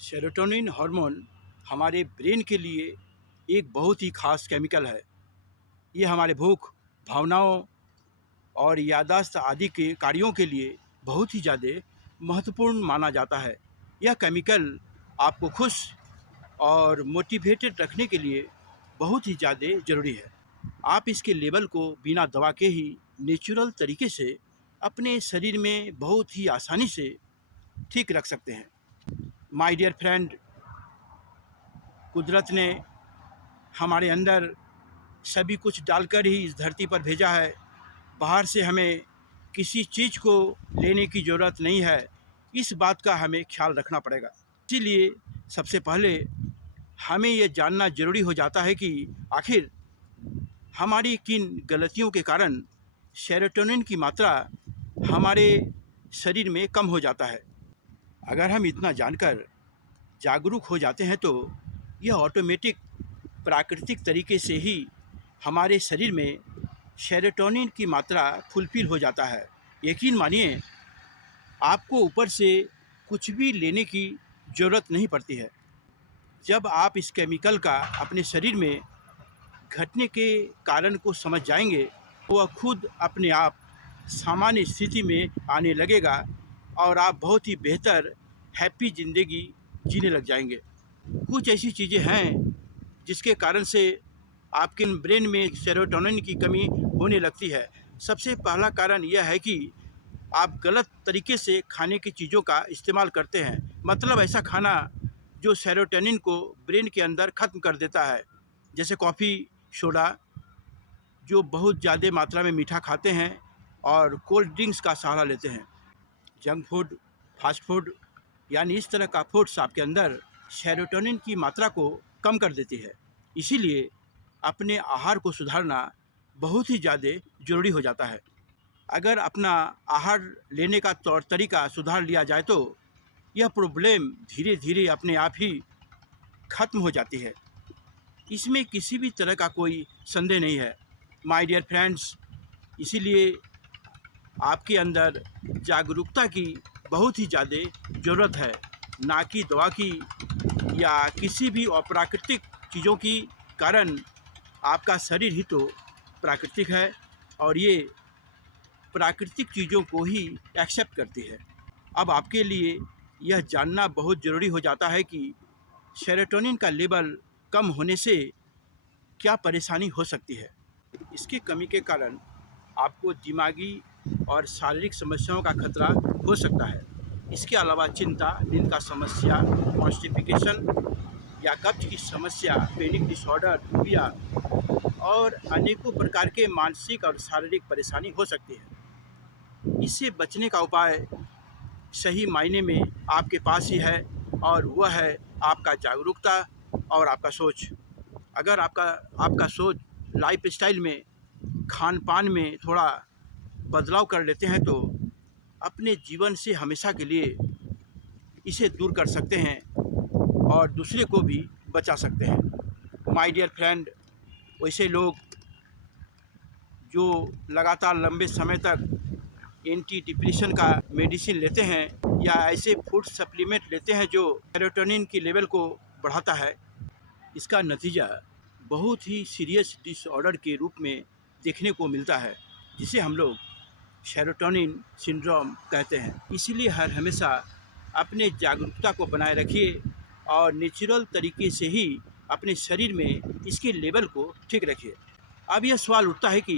Serotonin hormone हमारे brain के लिए एक बहुत ही खास केमिकल है। ये हमारे भूख, भावनाओं और याददाश्त आदि के कार्यों के लिए बहुत ही ज़्यादा महत्वपूर्ण माना जाता है। यह केमिकल आपको खुश और मोटिवेटेड रखने के लिए बहुत ही ज़्यादा ज़रूरी है। आप इसके लेवल को बिना दवा के ही नेचुरल तरीके से अपने शरीर में बहुत ही आसानी से ठीक रख सकते हैं। माय डियर फ्रेंड, कुदरत ने हमारे अंदर सभी कुछ डालकर ही इस धरती पर भेजा है। बाहर से हमें किसी चीज़ को लेने की ज़रूरत नहीं है। इस बात का हमें ख्याल रखना पड़ेगा। इसीलिए सबसे पहले हमें ये जानना ज़रूरी हो जाता है कि आखिर हमारी किन गलतियों के कारण सेरोटोनिन की मात्रा हमारे शरीर में कम हो जाता है। अगर हम इतना जानकर जागरूक हो जाते हैं तो यह ऑटोमेटिक प्राकृतिक तरीके से ही हमारे शरीर में सेरोटोनिन की मात्रा फुलफिल हो जाता है। यकीन मानिए, आपको ऊपर से कुछ भी लेने की ज़रूरत नहीं पड़ती है। जब आप इस केमिकल का अपने शरीर में घटने के कारण को समझ जाएंगे, वह खुद अपने आप सामान्य स्थिति में आने लगेगा और आप बहुत ही बेहतर हैप्पी ज़िंदगी जीने लग जाएंगे। कुछ ऐसी चीज़ें हैं जिसके कारण से आपके ब्रेन में सेरोटोनिन की कमी होने लगती है। सबसे पहला कारण यह है कि आप गलत तरीके से खाने की चीज़ों का इस्तेमाल करते हैं। मतलब ऐसा खाना जो सेरोटोनिन को ब्रेन के अंदर ख़त्म कर देता है, जैसे कॉफ़ी, सोडा, जो बहुत ज़्यादा मात्रा में मीठा खाते हैं और कोल्ड ड्रिंक्स का सहारा लेते हैं। जंक फूड, फास्ट फूड यानी इस तरह का फूड्स आपके अंदर सेरोटोनिन की मात्रा को कम कर देती है। इसीलिए अपने आहार को सुधारना बहुत ही ज़्यादा ज़रूरी हो जाता है। अगर अपना आहार लेने का तौर तरीका सुधार लिया जाए तो यह प्रॉब्लम धीरे धीरे अपने आप ही ख़त्म हो जाती है। इसमें किसी भी तरह का कोई संदेह नहीं है माय डियर फ्रेंड्स। इसीलिए आपके अंदर जागरूकता की बहुत ही ज़्यादा ज़रूरत है, ना कि दवा की या किसी भी अप्राकृतिक चीज़ों की कारण। आपका शरीर ही तो प्राकृतिक है और ये प्राकृतिक चीज़ों को ही एक्सेप्ट करती है। अब आपके लिए यह जानना बहुत ज़रूरी हो जाता है कि सेरोटोनिन का लेवल कम होने से क्या परेशानी हो सकती है। इसकी कमी के कारण आपको दिमागी और शारीरिक समस्याओं का खतरा हो सकता है। इसके अलावा चिंता, नींद का समस्या, कॉन्स्टिपेशन या कब्ज की समस्या, पैनिक डिसऑर्डर, फोबिया और अनेकों प्रकार के मानसिक और शारीरिक परेशानी हो सकती है। इससे बचने का उपाय सही मायने में आपके पास ही है और वह है आपका जागरूकता और आपका सोच। अगर आपका सोच लाइफस्टाइल में, खान पान में थोड़ा बदलाव कर लेते हैं तो अपने जीवन से हमेशा के लिए इसे दूर कर सकते हैं और दूसरे को भी बचा सकते हैं। माय डियर फ्रेंड, वैसे लोग जो लगातार लंबे समय तक एंटी डिप्रेशन का मेडिसिन लेते हैं या ऐसे फूड सप्लीमेंट लेते हैं जो सेरोटोनिन की लेवल को बढ़ाता है, इसका नतीजा बहुत ही सीरियस डिसऑर्डर के रूप में देखने को मिलता है, जिसे हम लोग सेरोटोनिन सिंड्रोम कहते हैं। इसीलिए हर हमेशा अपने जागरूकता को बनाए रखिए और नेचुरल तरीके से ही अपने शरीर में इसके लेवल को ठीक रखिए। अब यह सवाल उठता है कि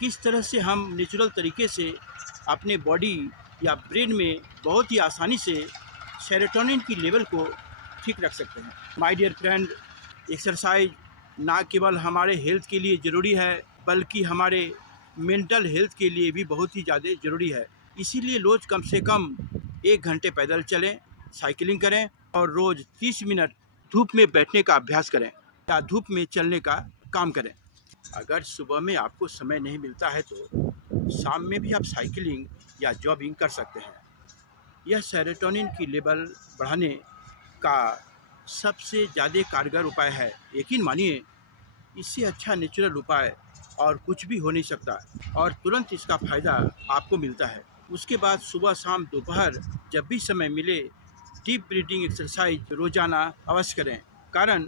किस तरह से हम नेचुरल तरीके से अपने बॉडी या ब्रेन में बहुत ही आसानी से सेरोटोनिन की लेवल को ठीक रख सकते हैं। माय डियर फ्रेंड, एक्सरसाइज ना केवल हमारे हेल्थ के लिए ज़रूरी है बल्कि हमारे मेंटल हेल्थ के लिए भी बहुत ही ज़्यादा ज़रूरी है। इसीलिए रोज़ कम से कम 1 घंटे पैदल चलें, साइकिलिंग करें और रोज़ 30 मिनट धूप में बैठने का अभ्यास करें या धूप में चलने का काम करें। अगर सुबह में आपको समय नहीं मिलता है तो शाम में भी आप साइकिलिंग या जॉगिंग कर सकते हैं। यह सेरोटोनिन की लेवल बढ़ाने का सबसे ज़्यादा कारगर उपाय है। यकीन मानिए, इससे अच्छा नेचुरल उपाय और कुछ भी हो नहीं सकता और तुरंत इसका फ़ायदा आपको मिलता है। उसके बाद सुबह, शाम, दोपहर जब भी समय मिले डीप ब्रीथिंग एक्सरसाइज रोज़ाना अवश्य करें, कारण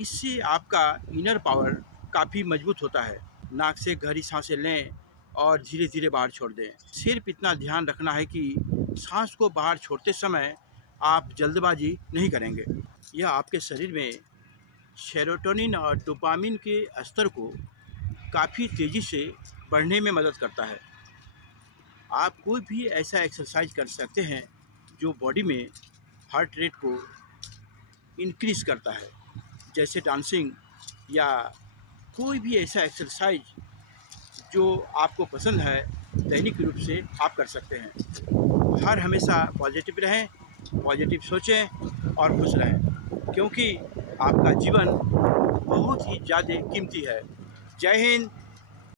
इससे आपका इनर पावर काफ़ी मजबूत होता है। नाक से गहरी सांसें लें और धीरे धीरे बाहर छोड़ दें। सिर्फ इतना ध्यान रखना है कि सांस को बाहर छोड़ते समय आप जल्दबाजी नहीं करेंगे। यह आपके शरीर में सेरोटोनिन और डोपामिन के स्तर को काफ़ी तेज़ी से बढ़ने में मदद करता है। आप कोई भी ऐसा एक्सरसाइज कर सकते हैं जो बॉडी में हार्ट रेट को इंक्रीज़ करता है, जैसे डांसिंग या कोई भी ऐसा एक्सरसाइज जो आपको पसंद है, दैनिक रूप से आप कर सकते हैं। हर हमेशा पॉजिटिव रहें, पॉजिटिव सोचें और खुश रहें, क्योंकि आपका जीवन बहुत ही ज़्यादा कीमती है। जय हिंद,